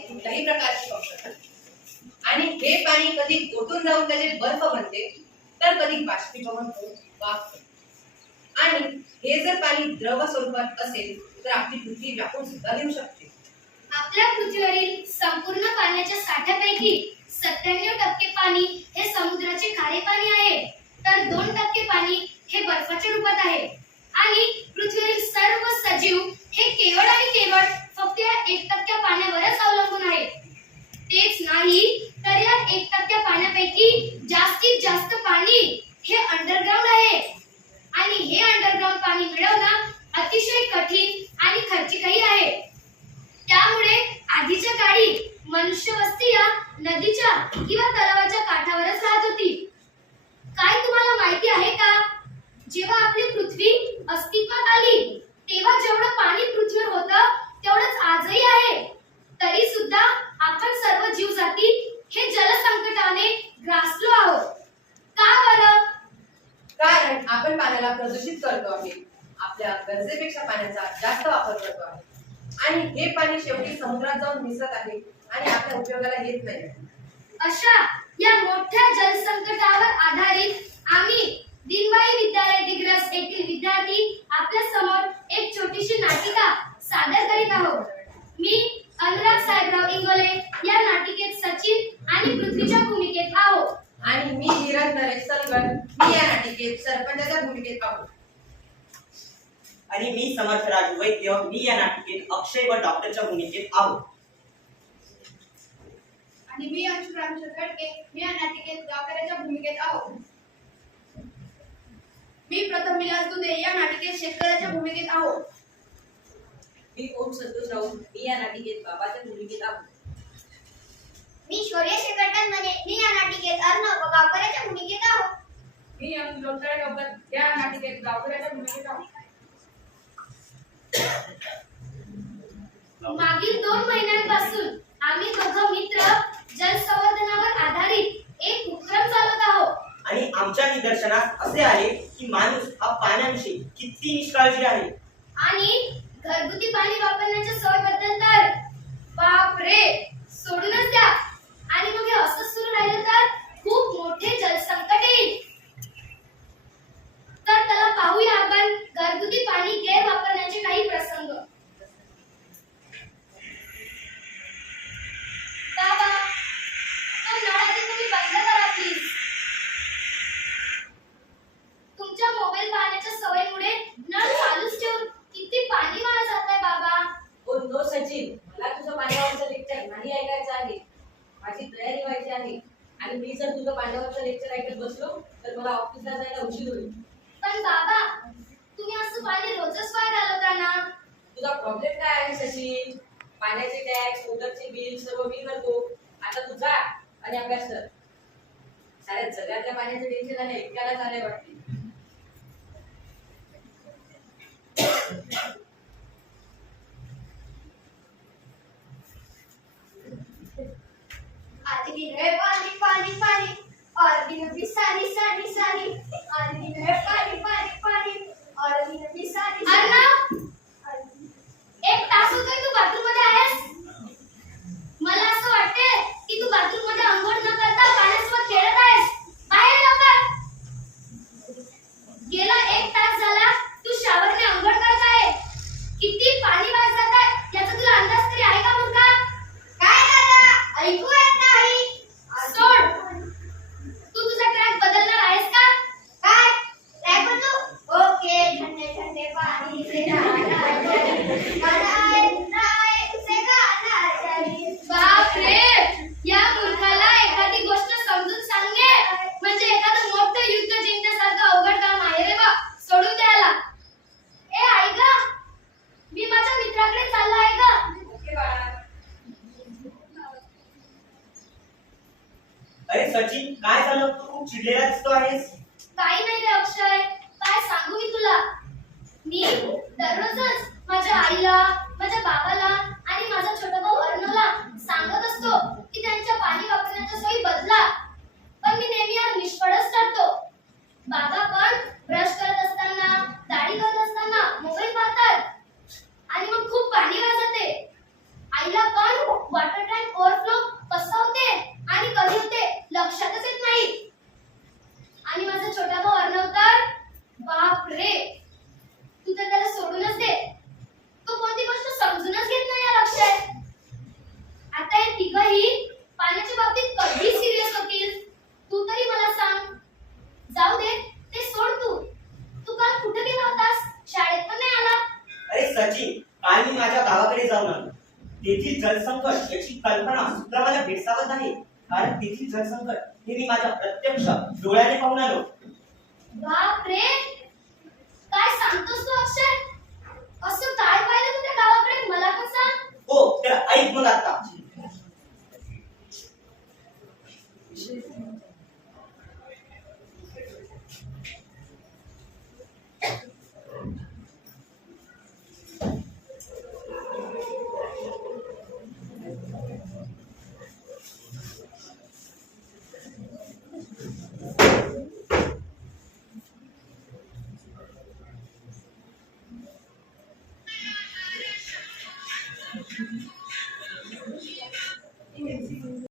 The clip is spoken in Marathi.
कुठल्याही प्रकारची औषधं आणि हे पाणी कधी गोठून जाऊन त्याचे बर्फ बनते तर कधी बाष्पीभवन होऊन वाफ होते. आणि हे जर पाणी द्रव स्वरूपात असेल तर आपली पृथ्वी व्यापून सुद्धा देऊ शकते. आपल्या पृथ्वीवरील संपूर्ण पाण्याच्या साठ्यापैकी 97% पाणी हे समुद्राचे खारे पाणी आहे, तर 2% पाणी हे बर्फाच्या रूपात आहे. आणि पृथ्वीवरील सर्व सजीव हे केवळ आणि केवळ फक्त या 1% पाण्यावरच अवलंबून आहेत. तेच नाही तर या 1% पाण्यापैकी जास्तीत जास्त पाणी हे अंडरग्राउंड आहे. आणि हे अंडरग्राउंड पाणी मिळवणं अतिशय कठीण आणि खर्चिकही आहे. त्यामुळे आधीच्या काळी मनुष्य वस्ती या नदीच्या किंवा तलावाच्या काठावरच राहत होती. काय तुम्हाला माहिती आहे का, जेव्हा आपली पृथ्वी अस्तित्वात आली तेव्हा जेवढं पाणी पृथ्वीवर होतं तेवढंच आजही आहे. तरी सुद्धा आपण सर्व जीवजाती हे जलसंकटाने ग्रासलो आहोत. का बरं? कारण आपण पाण्याला प्रदूषित करतो आहे, आपल्या गरजेपेक्षा पाण्याचा जास्त वापर करतो आहे आणि हे पाणी शेवटी समुद्रात जाऊन मिसळत आहे आणि आपल्या उपयोगाला येत नाही. अशा या मोठ्या जलसंकटावर आधारित आम्ही दिनबाई विद्यालय दिग्रस येथील विद्यार्थी आपल्या समोर एक छोटीशी नाटिका सादर करीत आहोत. मी अनुराग साहेबराव इंगोले या नाटिकेत सचिन आणि पृथ्वीच्या भूमिकेत आहोत. आणि मी हिरण नरेश सलगर, मी या नाटिकेत सरपंचाच्या भूमिकेत आहोत. आणि मी समर्थ राजू वैद्य, मी या नाटिकेत अक्षय व डॉक्टरच्या भूमिकेत आहोत. आणि मी अंशु रामचंद्र खडके, मी या नाटिकेत गावकऱ्याच्या भूमिकेत आहोत. मी प्रथम विलास दुधे या नाटिकेत शेतकऱ्याच्या भूमिकेत आहोत. मी ओम संतोष राऊत, मी या नाटिकेत बाबाच्या भूमिकेत आहोत. मी शौर्य शेकटन मने, मी या नाटिकेत अर्णव व गावकऱ्याच्या भूमिकेत आहोत. मी लोटळे गावकर या नाटिकेत गावकऱ्याच्या भूमिकेत आहोत. मागील 2 महिन्यांपासून आम्ही दोघं मित्र जल संवर्धनावर आधारित एक उपक्रम चालवत आहोत. आणि आमच्या निदर्शनास असे आले की माणूस हा पाण्याविषयी किती निष्काळजी आहे. आणि घरगुती पाणी वापरण्याच्या सवयीबद्दल तर बापरे, सोडूनच द्या. आणि मग हे असंच सुरू राहिलं तर खूप मोठे जलसंकट येईल. तर त्याला पाहूया आपण घरगुती पाणी गैरवापरण्याचे काही प्रसंग. बाबा, तो नळ आधी तुम्ही बंद करा प्लीज. तुमच्या मोबाईल पाहण्याच्या सवयीमुळे नळ चालूच ठेवून किती पाणी वाया जात आहे बाबा. ओ नो सचिन, मला तुझं पाण्यावरचं लेक्चर नाही ऐकायचं आहे. माझी तयारी व्हायची आहे आणि मी जर तुझं पाण्यावरचं लेक्चर ऐकत बसलो तर मला ऑफिसला जायला उशीर होईल. पण बाबा, तुम्ही असं पाणी रोजच वाया घालवता ना. तुझा प्रॉब्लेम काय आहे सचिन? पाण्याचे टॅक्स, मोटरचे बिल सर्व मी भरतो. आता तू जा आणि अभ्यास कर. साऱ्या जगातल्या पाण्याचं टेन्शन आणि एकट्याला झालंय वाटते. आज दिन है पानी पानी पानी और दिन भी सानी सानी सानी. आज दिन है पानी पानी पानी और दिन भी सानी सानी. एक तास होतोय तू बाथरूम मध्ये आहेस. मला असं वाटते की तू बाथरूम मध्ये अंघोळ न करता पाण्यासोबत खेळत आहेस. बाहेर लवकर. गेला 1 तास झाला तू शॉवरने अंघोळ करत आहे. किती पाणी वाया जात आहे याचा तुला अंदाज तरी आहे का मूर्खा? काय दादा, ऐकू येत नाही. सोड. तू तुझा ट्रॅक बदलणार आहेस का? काय ट्रॅक बदलू? ओके. ठंडे ठंडे पानी से नहाना चाहिए, मनाए उसे गाना चाहिए. बाप रे, या मूर्खाला एखादी गोष्ट समजून सांगे म्हणजे एखादं मोठं युद्ध जिंकण्यासारखं अवघड काम आहे रे बा. सोडून द्यायला. ए आई ग, मी माझ्या मित्राकडे चालला आहे ग. ओके बाळा. अरे सचिन, काय झालं? तू खूप चिडलेला दिसतो आहेस. काही नाही रे अक्षय, काय सांगू मी तुला. मी दररोजच माझ्या आईला, माझ्या बाबाला आणि माझा छोटा भाऊ अर्णवला सांगत असतो की त्यांच्या पाणी वापरण्याच्या सोयी बदला. पण मी नेहमी यार निष्फळच ठरतो. बाबा पण ब्रश करत असताना, दाढी करत असताना मोबाईल पाहतात आणि मग खूप पाणी वाया जाते. आईला पण वॉटर जलसंकट याची कल्पना सुद्धा मला भेडसावत आहे, कारण तेथील जलसंकट हे मी माझ्या प्रत्यक्ष डोळ्याने पाहून आलो. बाप रे, काय सांगतोस तू अक्षय? असं काय पाहिलं तू त्या गावाकडे, मला पण सांग. हो, तर ऐक मग आता.